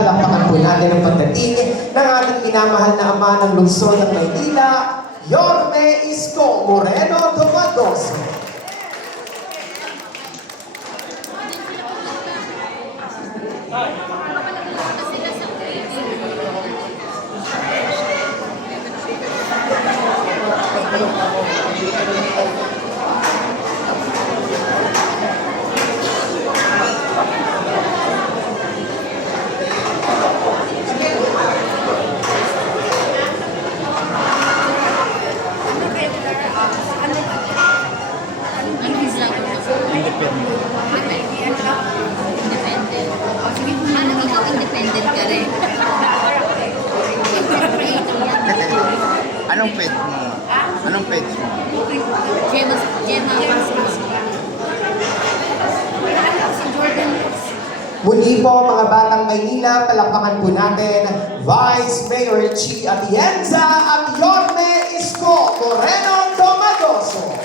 Palakpakan po natin ang pagdating ng ating inamahal na ama ng lungsod ng Maynila, Yorme Isko Moreno Domagoso. Anong page mo? Anong page mo? Gemma Pascal. Si Jordan. Muli po mga batang Maynila, palakpakan po natin Vice Mayor Chi Atienza at Yorme Isko Moreno Domagoso.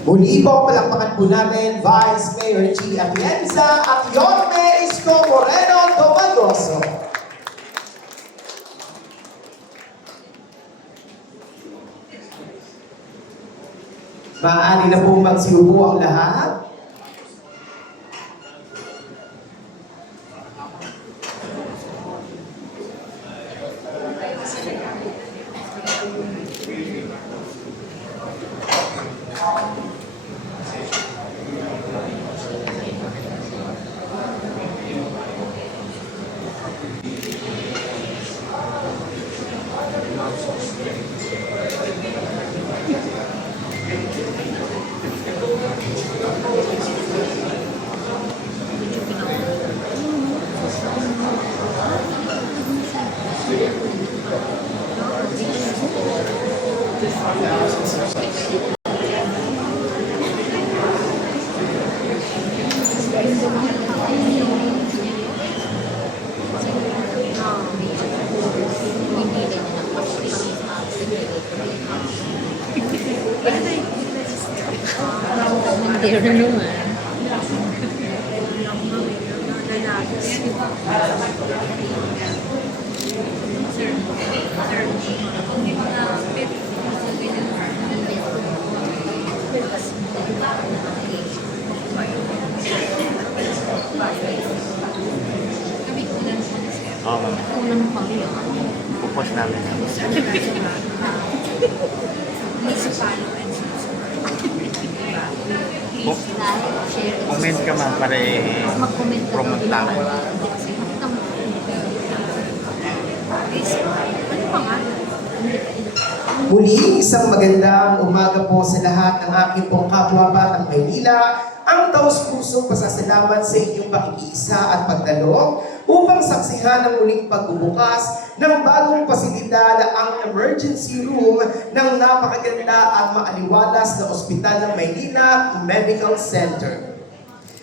Muli po, palakpakan po natin Vice Mayor Chi Atienza at Yorme Isko Moreno Domagoso. Maaari na pong magsiupo ang lahat. Hindi rin naman. Oo, ma'am. Unang kami. Pupost namin. Comment ka ma'am para Mag-comment ka. promote namin. Kasi makita mo. Ano pa nga? Muli, isang magandang umaga po sa lahat ng aking pong kapwa-batang Maynila. Ang taus-pusong pasasalamat sa inyong pakikiisa at pagdalo upang saksihan ang muling pagbubukas ng bagong pasilidad ang emergency room ng napakaganda at maaliwalas na ospital ng Maynila Medical Center.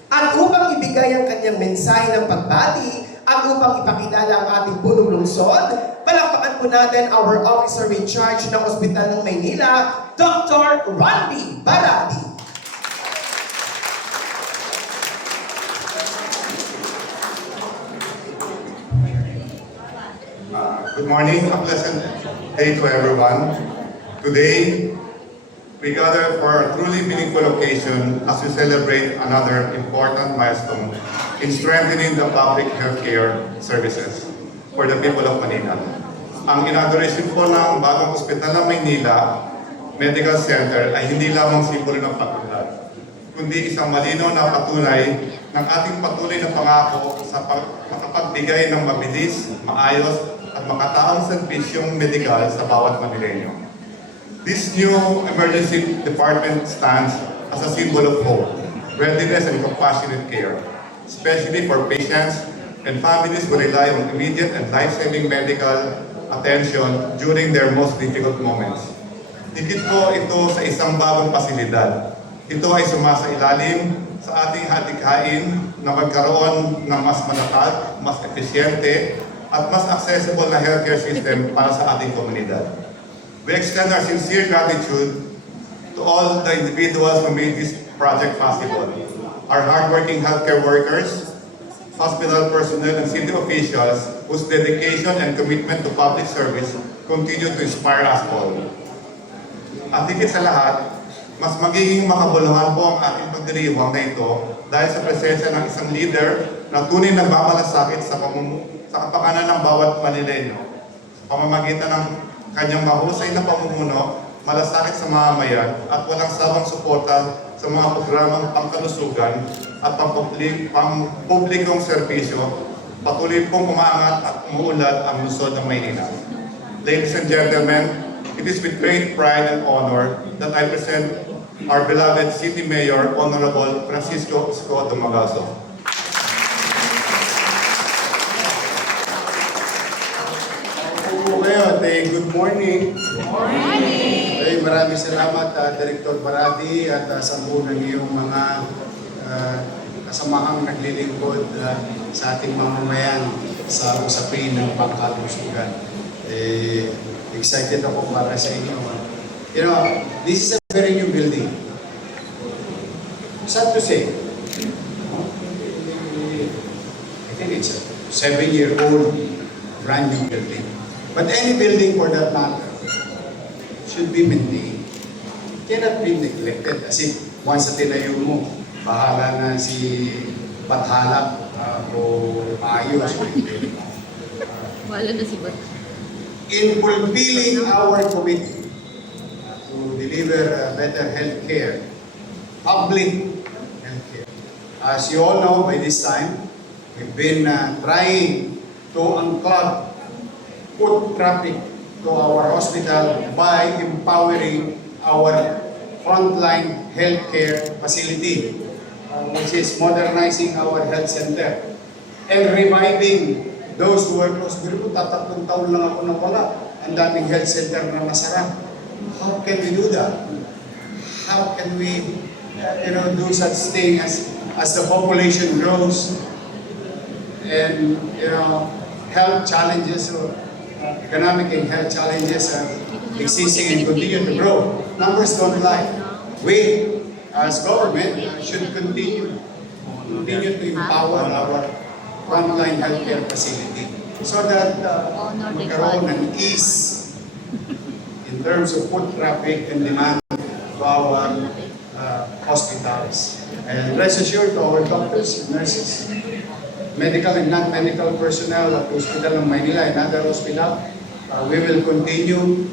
At upang ibigay ang kanyang mensahe ng pagbati at upang ipakilala ang ating punong lungsod, palakpakan po natin our officer in charge ng ospital ng Maynila, Dr. Randy Barati. Good morning, a pleasant day to everyone. Today, we gather for a truly meaningful occasion as we celebrate another important milestone in strengthening the public healthcare services for the people of Manila. Ang inauguration po ng bagong ospital ng Maynila Medical Center ay hindi lamang simbolo ng pag-unlad, kundi isang malinaw na patunay ng ating patuloy na pangako sa makapagbigay ng mabilis, maayos, at makataong serbisyong medikal sa bawat Manileño. This new emergency department stands as a symbol of hope, readiness, and compassionate care, especially for patients and families who rely on immediate and life-saving medical attention during their most difficult moments. Higit ko ito sa isang bagong pasilidad. Ito ay sumasailalim sa ating hatikhain na magkaroon ng mas matatag, mas epesyente, at mas accessible na healthcare system para sa ating komunidad. We extend our sincere gratitude to all the individuals who made this project possible. Our hardworking healthcare workers, hospital personnel, and city officials whose dedication and commitment to public service continue to inspire us all. At higit sa lahat, mas magiging makabuluhan po ang ating pagdiriwang na ito dahil sa presensya ng isang leader na tunay nagmamalasakit sa kapakanan ng bawat Manileño. Sa pamamagitan ng kanyang mahusay na pamumuno, malasakit sa mamamayan at walang sawang suporta sa mga programang pangkalusugan at pampublikong serbisyo, patuloy pong umaangat at umuunlad ang lungsod ng Maynila. Ladies and gentlemen, it is with great pride and honor that I present our beloved City Mayor, Honorable Francisco Isko Dumagaso. Po kayo, good morning. Ay, maraming salamat, Director Barati at sa buo ng iyong mga kasamahang naglilingkod sa ating mamamayan sa usapin ng pangkalusugan. Excited ako para sa inyo. You know, this is a very new building. Sad to say, I think it's a 7-year-old brand new building. But any building for that matter should be maintained. It cannot be neglected as if once na tinayo mo, bahala na si Bathalak o maayos. Wala na si Bat. In fulfilling our commitment to deliver better health care, public health care. As you all know, by this time, we've been trying to unclog foot traffic to our hospital by empowering our frontline healthcare facility, which is modernizing our health center and reviving those who were closed. Pero po, 3 taon lang ako nawala. Ang daming health center na nasara. How can we do that? How can we do such thing as the population grows and health challenges or economic and health challenges are existing and continue to grow. Numbers don't lie. We, as government, should continue to empower our frontline healthcare facility so that magkaroon ng ease in terms of foot traffic and demand to our hospitals. And rest assured to our doctors, nurses, medical and non-medical personnel at Hospital ng Maynila and other hospital, we will continue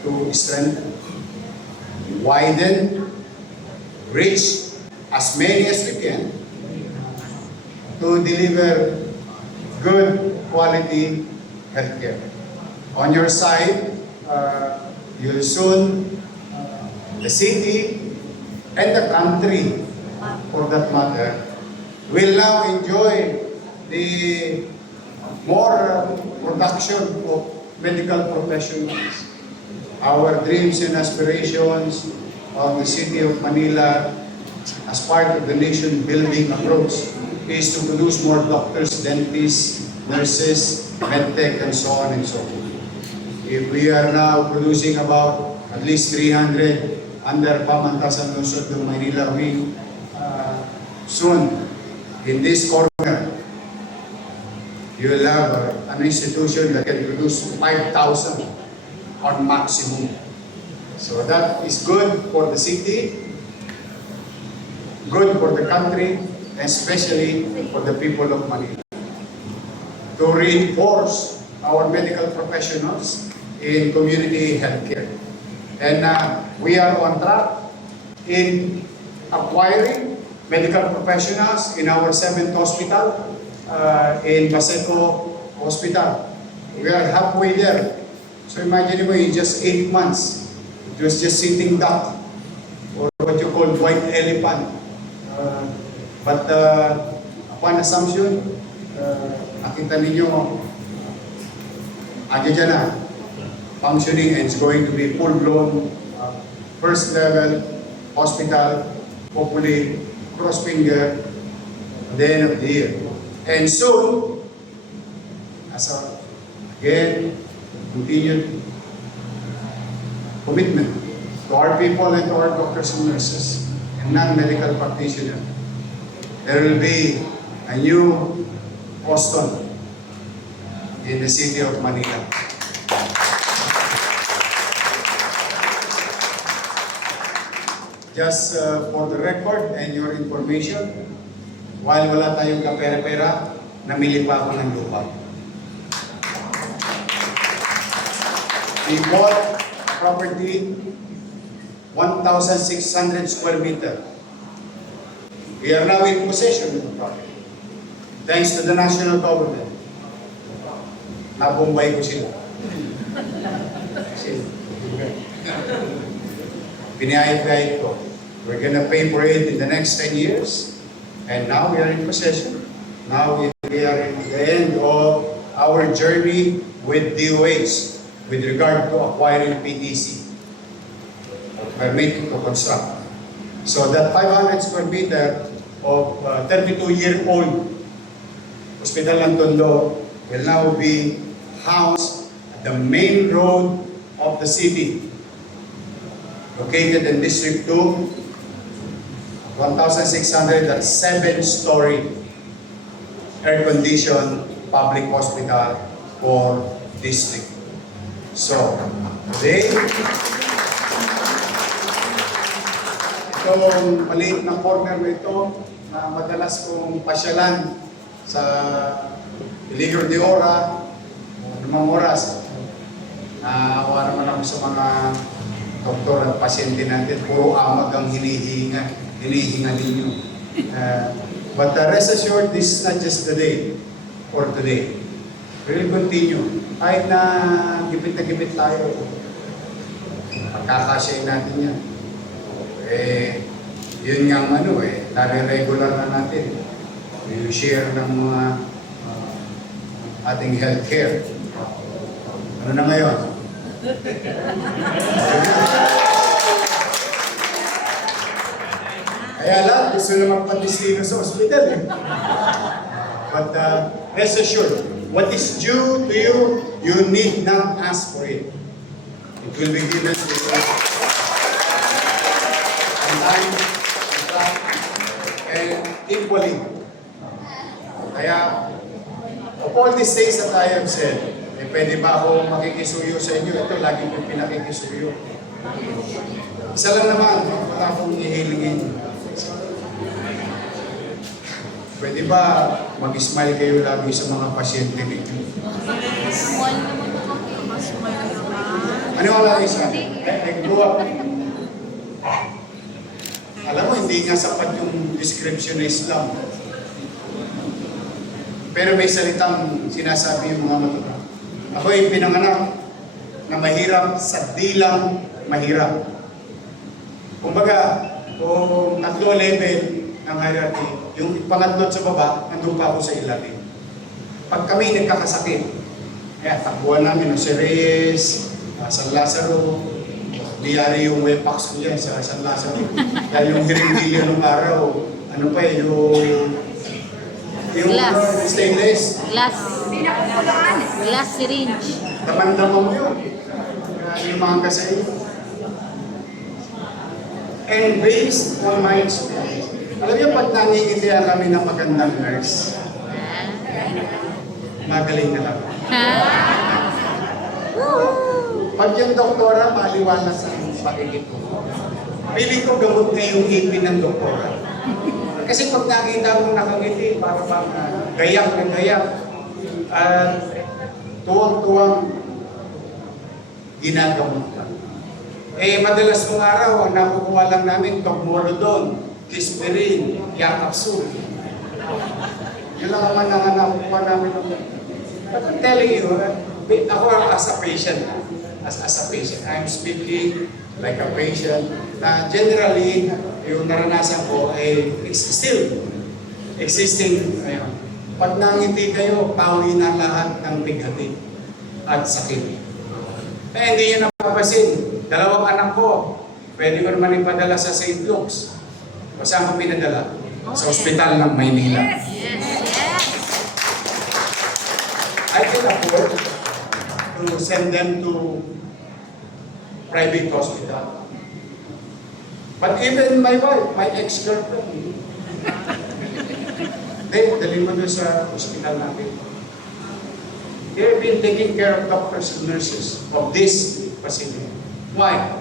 to strengthen, widen, reach as many as we can to deliver good quality healthcare. On your side, you'll soon, the city and the country, for that matter, will now enjoy the more production of medical professionals. Our dreams and aspirations of the city of Manila as part of the nation-building approach is to produce more doctors, dentists, nurses, medtech, and so on and so forth. If we are now producing about at least 300 under Pamantasan Lungsod ng Manila wing, soon, in this corner, you will have an institution that can produce 5,000 on maximum. So that is good for the city, good for the country, especially for the people of Manila. To reinforce our medical professionals in community healthcare. And we are on track in acquiring medical professionals in our 7th hospital, in Baseco Hospital. We are halfway there. So imagine mo, in just 8 months, it was just sitting duck, or what you call white elephant. But upon assumption, nakita ninyo, dyan na, functioning, and it's going to be full-blown first level hospital, hopefully cross finger at the end of the year. And soon, as a, again, continued commitment to our people and to our doctors and nurses and non-medical practitioners, there will be a new Boston in the city of Manila. Just for the record and your information, while wala tayong kapera-pera, namili pa ako ng lupa. We bought property 1,600 square meter. We are now in possession of the property. Thanks to the national government. Nabumbay ko sila. Pinayag-ayag ko. We're gonna pay for it in the next 10 years. And now we are in possession. Now we are in the end of our journey with DOH with regard to acquiring PTC, permit to construct. So that 500 square meter of 32-year-old Hospital ng Tondo will now be housed at the main road of the city, located in District 2, 1,600, that's 7-story air-conditioned public hospital for district. So, today, itong maliit na corner na ito, na madalas kong pasyalan sa Iligor de Ora, namang oras, naawa naman ako sa mga doktor at pasyente natin, puro amag ang hinihinga ninyo. But rest assured, this is not just the day for today. We will continue. Kahit na gipit tayo, pagkakasyahin natin yan. Yun nga nare-regular na natin. We will share ng mga ating healthcare. Ano na ngayon? Kaya lahat gusto na magpatisino sa ospital eh. But rest assured, what is due to you, you need not ask for it. It will be given to you. On time, on track, and equally. Kaya, of all these things that I have said, pwede ba ako makikisuyo sa inyo? Ito, lagi ko pinakikisuyo. Isa lang naman, wala akong ihilingin. Pwede ba mag-smile kayo lagi sa mga pasyente ninyo? Ano wala isa? Nag-grow up. Alam mo, hindi nga sapat yung description ng Islam. Pero may salitang sinasabi yung mga matutunan. Ako ay pinanganak na mahirap sa dilang mahirap. Kumbaga, kung 3 level ng hierarchy, yung pangatlo sa baba, nandun pa ako sa ilalim. Pag kami nagkakasakit, kaya takbuhan namin ng Jose Reyes, San Lazaro, diyari yung wepax ko dyan sa San Lazaro. Dahil yung hiringgilya ng araw, ano pa yung stainless. Glass syringe. Daman-daman mo yun. Yung mga kasi. And based on my experience, alam niyo, pag nangingitihan kami ng magandang nurse, magaling na lang. Pag yung doktora, maliwalas ang pakikit ko. Piling ko gamot na yung ngipin ng doktora. Kasi pag nakita mo nakangiti, para bang gayak na gayak, at tuwang-tuwang ginagamot ka. Madalas mong araw, ang nakukuha lang namin, Togmolodon, Kisperin, Yakapsul. Yun lang naman ang nakukuha namin. But I'm telling you, ako as a patient, as a patient, I'm speaking like a patient na generally, yung naranasan ko ay still existing. Pag nangiti kayo, pawi na lahat ng bighati at sakit. Hindi nyo napapasin, 2 anak ko, pwede ko naman ipadala sa St. Luke's. O saan ko pinadala? Sa ospital ng Maynila. I can afford to send them to private hospital. But even my wife, my ex-girlfriend, dalhin mo doon sa ospital natin. They've been taking care of doctors and nurses of this facility. Why?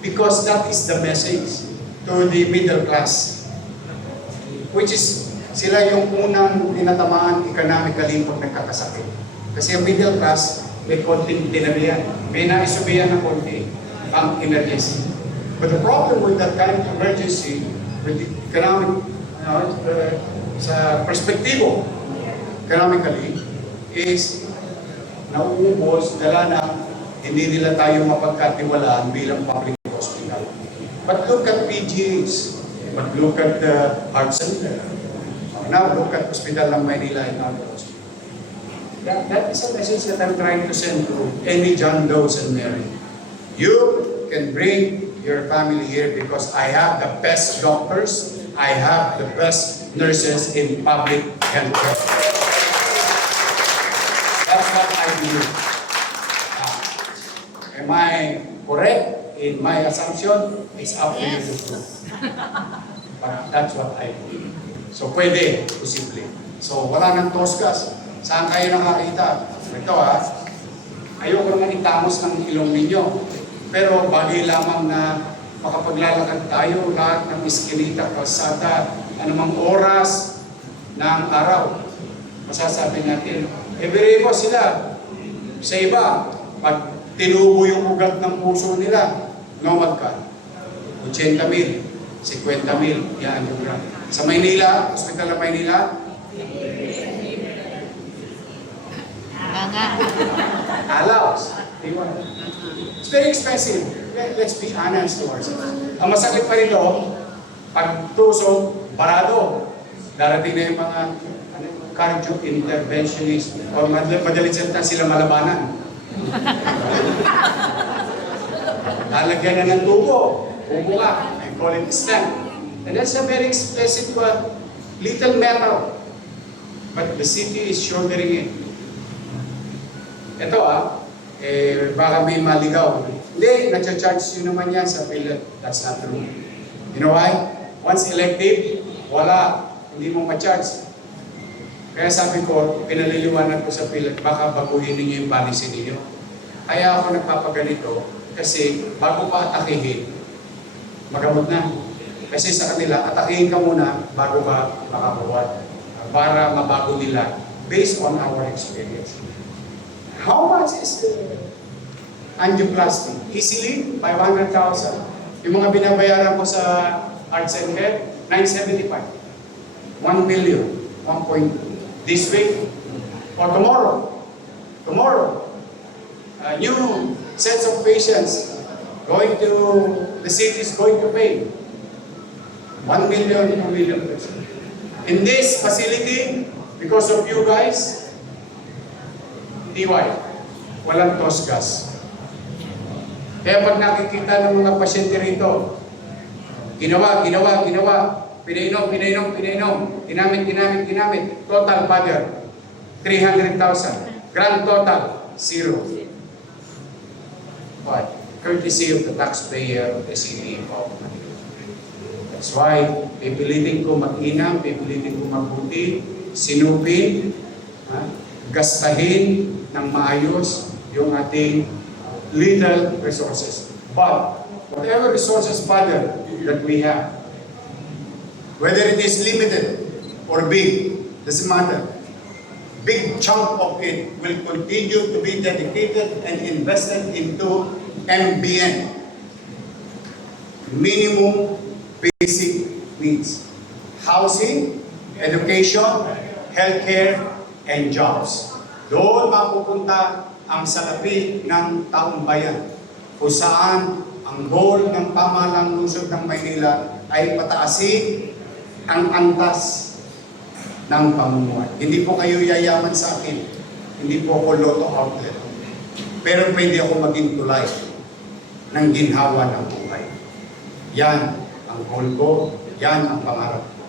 Because that is the message to the middle class. Which is, sila yung unang tinatamaan economically pag nagkakasakit. Kasi ang middle class, may konting tinabihan. May naisubihan na konti ang emergency. But the problem with that kind of emergency, with the economic, sa perspektibo, economically, is nauubos, dala na, hindi nila tayo mapagkatiwalaan bilang public hospital. But look at PGH, but look at the Heart Center. Now look at Hospital ng Maynila and other hospitals. That is a message that I'm trying to send to any John Doe's and Mary. You can bring your family here because I have the best doctors, I have the best nurses in public healthcare. That's what I believe. Am I correct in my assumption? It's up to you to prove. But that's what I believe. So pwede, posible. So wala nang tosgas. Saan kayo nakakita? Ito ayoko naman itamos ng ilong ninyo. Pero bagay lamang na makapaglalakad tayo lahat ng iskinita, kalsada, anumang oras ng araw. Masasabi natin, every sila. Sa iba, pag tinubo yung ugat ng puso nila, normal ka. 80,000, 50,000, yan yung graph. Sa Maynila, Hospital ng Maynila, alaws. It's very expensive. Let's be honest to ourselves. Ang masakit pa rito, pag tusok, parado. Darating na yung mga cardio interventionist o madalit salita sila malabanan. Lalagyan na ng tubo. Ubo ka. I call it stent. And that's a very expensive little metal. But the city is shouldering it. Ito baka may maligaw. Hindi, na-charge nyo naman yan sa PhilHealth. That's not true. You know why? Once elective, wala. Hindi mo ma-charge. Kaya sabi ko, pinaliliwanag ko sa PhilHealth, baka baguhin ninyo yung policy ninyo. Kaya ako nagpapaganito kasi bago pa atakihin, magamot na. Kasi sa kanila, atakihin ka muna bago ka makakawad. Para mabago nila based on our experience. How much is angioplasty? Easily, 500,000. Yung mga binabayaran ko sa Heart Center, 975. 1 million. 1 point. This week or tomorrow. Tomorrow. New sets of patients going to, the city is going to pay 1 million, 2 million pesos. In this facility, because of you guys, DY, walang tosgas. Kaya pag nakikita ng mga pasyente rito, ginawa, pinainom, ginamit, total budget, 300,000. Grand total, 0. But courtesy of the taxpayer of the city of Manila. That's why, pipilitin ko mag-inam, pipilitin ko mabuti, sinupin, gastahin ng maayos yung ating little resources. But, whatever resources, Father, that we have, whether it is limited or big, doesn't matter. Big chunk of it will continue to be dedicated and invested into MBN. Minimum basic needs. Housing, education, healthcare, and jobs. Doon mapupunta ang salapi ng taong bayan, kung saan ang goal ng pamahalang lungsod ng Maynila ay pataasin ang antas ng pamumuhay. Hindi po kayo yayaman sa akin. Hindi po ako lotto outlet. Pero pwede ako maging tulay ng ginhawa ng buhay. Yan ang goal ko, yan ang pangarap ko.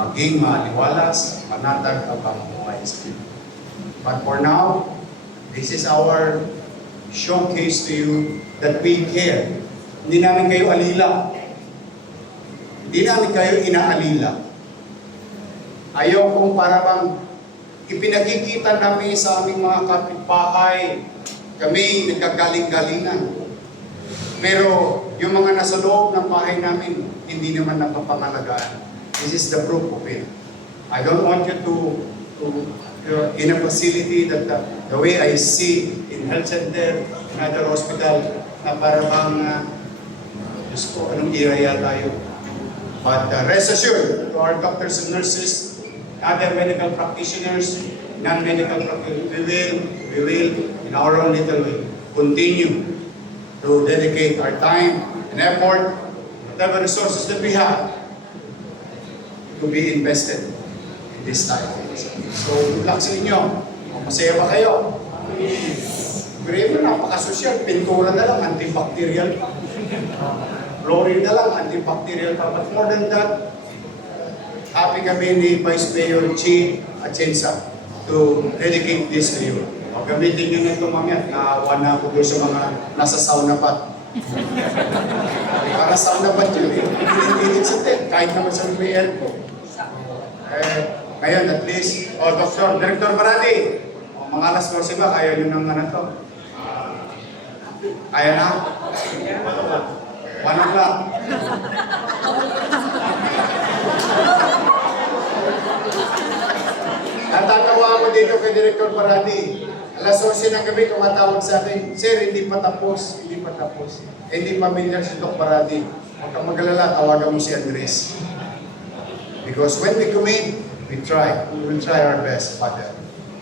Maging maaliwalas, panatag ang pamumuhay sa Pilipinas. But for now, this is our showcase to you that we care. Hindi namin kayo alila. Hindi namin kayo inaalila. Ayaw kung para bang ipinakikita namin sa aming mga kapitbahay, kami nagkagaling-galingan. Pero yung mga nasa loob ng bahay namin, hindi naman napapangalagaan. This is the proof of it. I don't want you to you're in a facility that the way I see in health center, in other hospital, na para bang, Diyos ko, anong iraya tayo. But rest assured, to our doctors and nurses, other medical practitioners, non-medical practitioners, we will, in our own little way, continue to dedicate our time and effort, whatever resources that we have, to be invested in this time. So, good luck sa inyo. Masaya ba kayo? Siguro napaka-social. Pintura na lang, antibacterial pa. Chlorine na lang, antibacterial pa. But more than that, happy kami ni Vice Mayor Chi Atienza to dedicate this to you. Gamitin nyo na ito mamaya. Naawa na ako doon sa mga nasa sauna pa. Para sauna pa yun. Pinipilit sa tent. Kahit naman sa may aircon. Ngayon, at least, Director Barati, mga alas 12 ba, kaya nyo ng ano to? Kaya na? 1 o'clock. Natatawa ako dito kay Director Barati. Alas 11 ng gabi, tumatawag sa akin, Sir, hindi pa tapos. Hindi pa tapos. Hindi familiar si Doc Barati. Huwag kang mag-alala, tawagan mo si Andres. Because when we commit, we try. We will try our best, Father.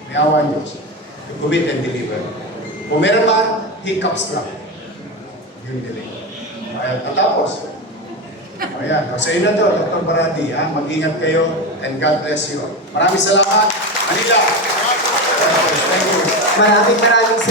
May awan Diyos. To commit and deliver. Kung meron man, hiccups lang. Yung delay. Ayan, natapos. Ayan, sa inyo na to, Dr. Barati, mag-ingat kayo and God bless you. Maraming salamat. Manila. Thank you. Maraming salamat.